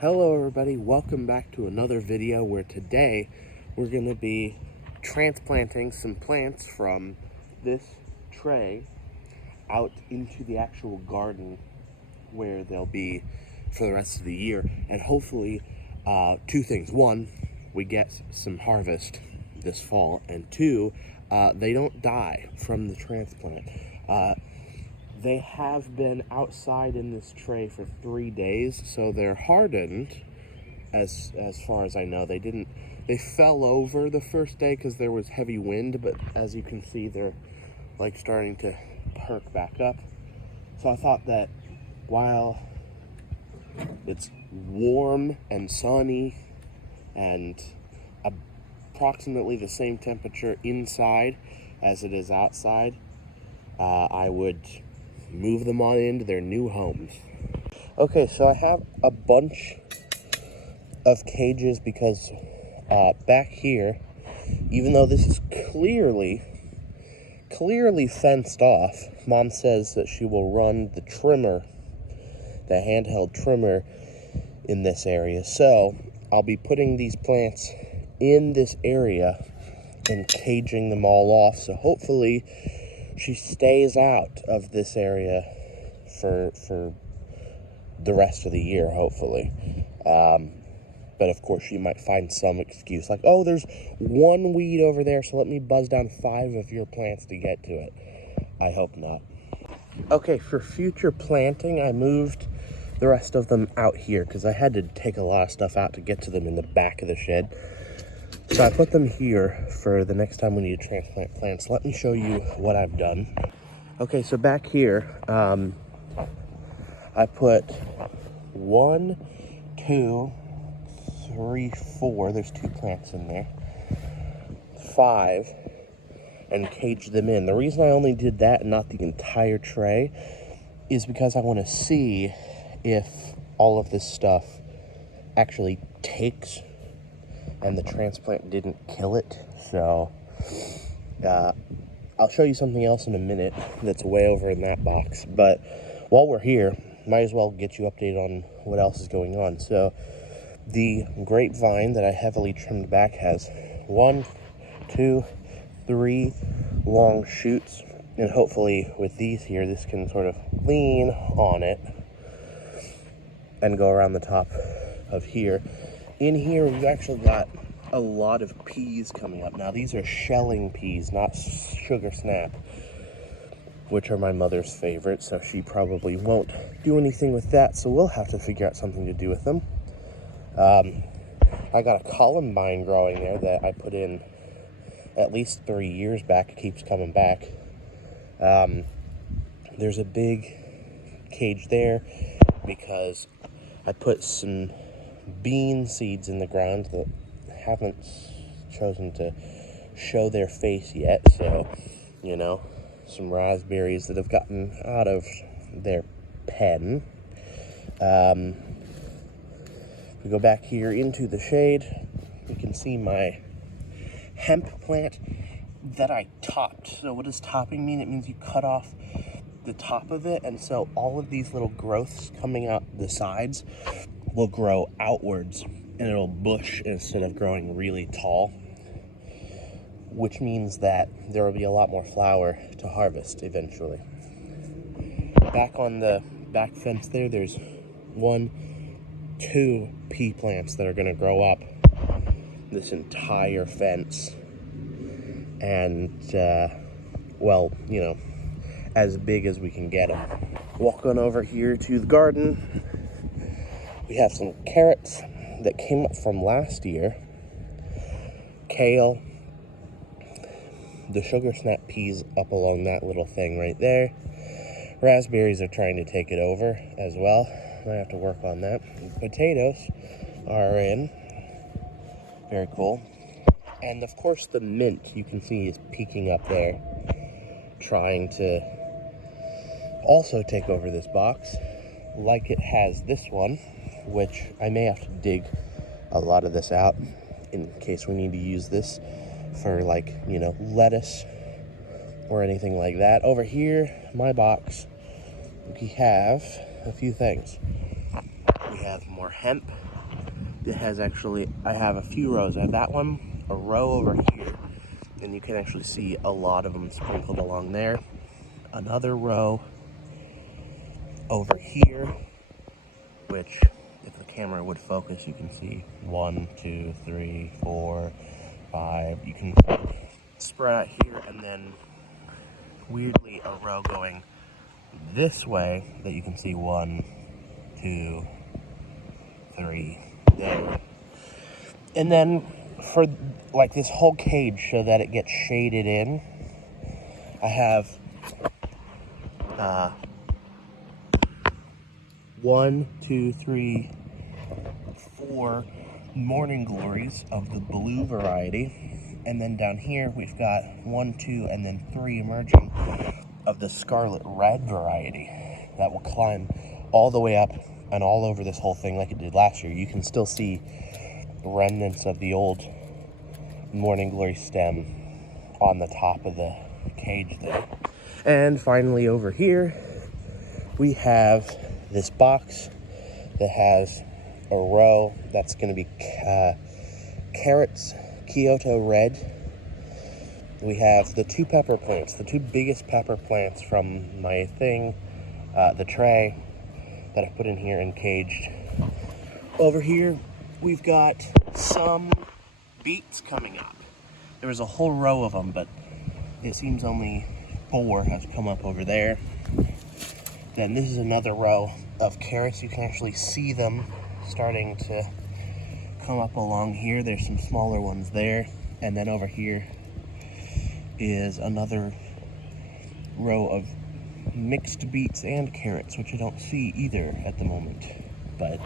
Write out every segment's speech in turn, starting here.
Hello everybody, welcome back to another video where today we're going to be transplanting some plants from this tray out into the actual garden where they'll be for the rest of the year, and hopefully two things. One, we get some harvest this fall, and two, they don't die from the transplant. They have been outside in this tray for 3 days, so they're hardened. As far as I know, they fell over the first day because there was heavy wind, but as you can see, they're like starting to perk back up. So I thought that while it's warm and sunny and approximately the same temperature inside as it is outside, I would move them on into their new homes. Okay, so I have a bunch of cages because back here, even though this is clearly fenced off, Mom says that she will run the trimmer, the handheld trimmer, in this area. So I'll be putting these plants in this area and caging them all off. So hopefully she stays out of this area for the rest of the year, hopefully. But of course, she might find some excuse like, oh, there's one weed over there, so let me buzz down 5 of your plants to get to it. I hope not. Okay, for future planting, I moved the rest of them out here because I had to take a lot of stuff out to get to them in the back of the shed. So I put them here for the next time we need to transplant plants. Let me show you what I've done. Okay, so back here, I put 1, 2, 3, 4, there's 2 plants in there, 5, and caged them in. The reason I only did that and not the entire tray is because I want to see if all of this stuff actually takes and the transplant didn't kill it. So I'll show you something else in a minute that's way over in that box. But while we're here, might as well get you updated on what else is going on. So the grapevine that I heavily trimmed back has 1, 2, 3 long shoots, and hopefully with these here, this can sort of lean on it and go around the top of here. In here, we've actually got a lot of peas coming up. Now, these are shelling peas, not sugar snap, which are my mother's favorite, so she probably won't do anything with that, so we'll have to figure out something to do with them. I got a columbine growing there that I put in at least 3 years back. It keeps coming back. There's a big cage there because I put some bean seeds in the ground that haven't chosen to show their face yet. So, you know, some raspberries that have gotten out of their pen. If we go back here into the shade, you can see my hemp plant that I topped. So what does topping mean? It means you cut off the top of it, and so all of these little growths coming out the sides will grow outwards, and it'll bush instead of growing really tall, which means that there will be a lot more flower to harvest eventually. Back on the back fence there, there's 1, 2 pea plants that are going to grow up this entire fence, and well, you know, as big as we can get them. Walk on over here to the garden. We have some carrots that came up from last year, kale, the sugar snap peas up along that little thing right there. Raspberries are trying to take it over as well. I have to work on that. Potatoes are in. Very cool. And of course the mint, you can see, is peeking up there, trying to also take over this box like it has this one, which I may have to dig a lot of this out in case we need to use this for, like, you know, lettuce or anything like that. Over here, my box, we have a few things. We have more hemp. It has actually, I have a few rows. I have that one, a row over here, and you can actually see a lot of them sprinkled along there. Another row over here, which if the camera would focus, you can see 1, 2, 3, 4, 5. You can spread out here, and then weirdly a row going this way that you can see 1, 2, 3 there. And then for like this whole cage, so that it gets shaded in, I have 1, 2, 3, 4 morning glories of the blue variety, and then down here we've got 1, 2, and then 3 emerging of the scarlet red variety that will climb all the way up and all over this whole thing like it did last year. You can still see remnants of the old morning glory stem on the top of the cage there. And finally over here we have this box that has a row that's going to be carrots, Kyoto red. We have the 2 pepper plants, the 2 biggest pepper plants from my thing, the tray that I put in here and caged. Over here we've got some beets coming up. There was a whole row of them, but it seems only 4 has come up over there. Then this is another row of carrots. You can actually see them starting to come up along here. There's some smaller ones there. And then over here is another row of mixed beets and carrots, which I don't see either at the moment. But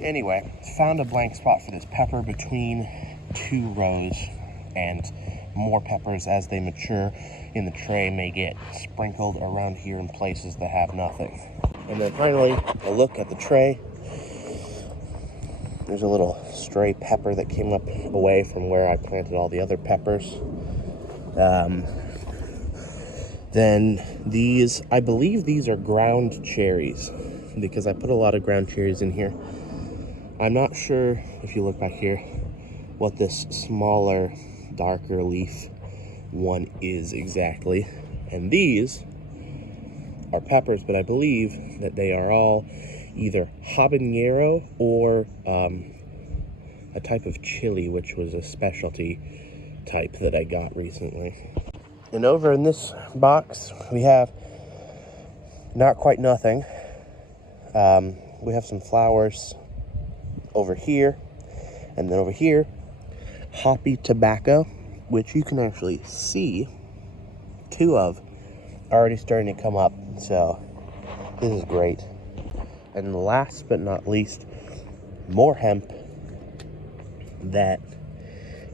anyway, found a blank spot for this pepper between 2 rows, and more peppers as they mature in the tray may get sprinkled around here in places that have nothing. And then finally, a look at the tray. There's a little stray pepper that came up away from where I planted all the other peppers. Then these, I believe these are ground cherries, because I put a lot of ground cherries in here. I'm not sure, if you look back here, what this smaller, darker leaf one is exactly. And these are peppers, but I believe that they are all either habanero or a type of chili, which was a specialty type that I got recently. And over in this box, we have not quite nothing. We have some flowers over here, and then over here, hoppy tobacco, which you can actually see 2 of already starting to come up. So this is great. And last but not least, more hemp that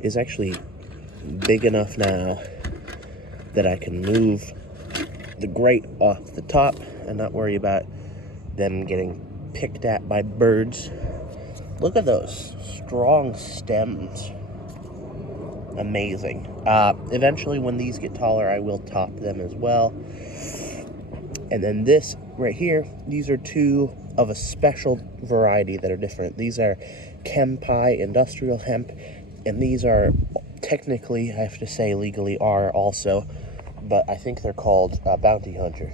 is actually big enough now that I can move the grate off the top and not worry about them getting picked at by birds. Look at those strong stems. Amazing. Eventually, when these get taller, I will top them as well. And then this right here, these are 2 of a special variety that are different. These are Kempai industrial hemp, and these are technically, I have to say legally, are also, but I think they're called Bounty Hunter.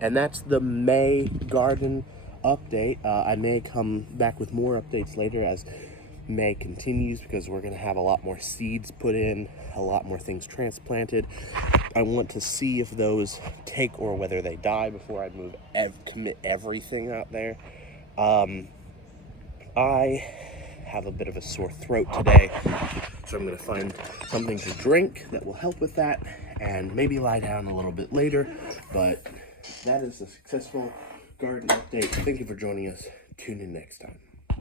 And that's the May garden update. I may come back with more updates later as May continues, because we're going to have a lot more seeds put in, a lot more things transplanted. I want to see if those take or whether they die before I commit everything out there. I have a bit of a sore throat today, so I'm going to find something to drink that will help with that, and maybe lie down a little bit later. But that is a successful garden update. Thank you for joining us. Tune in next time.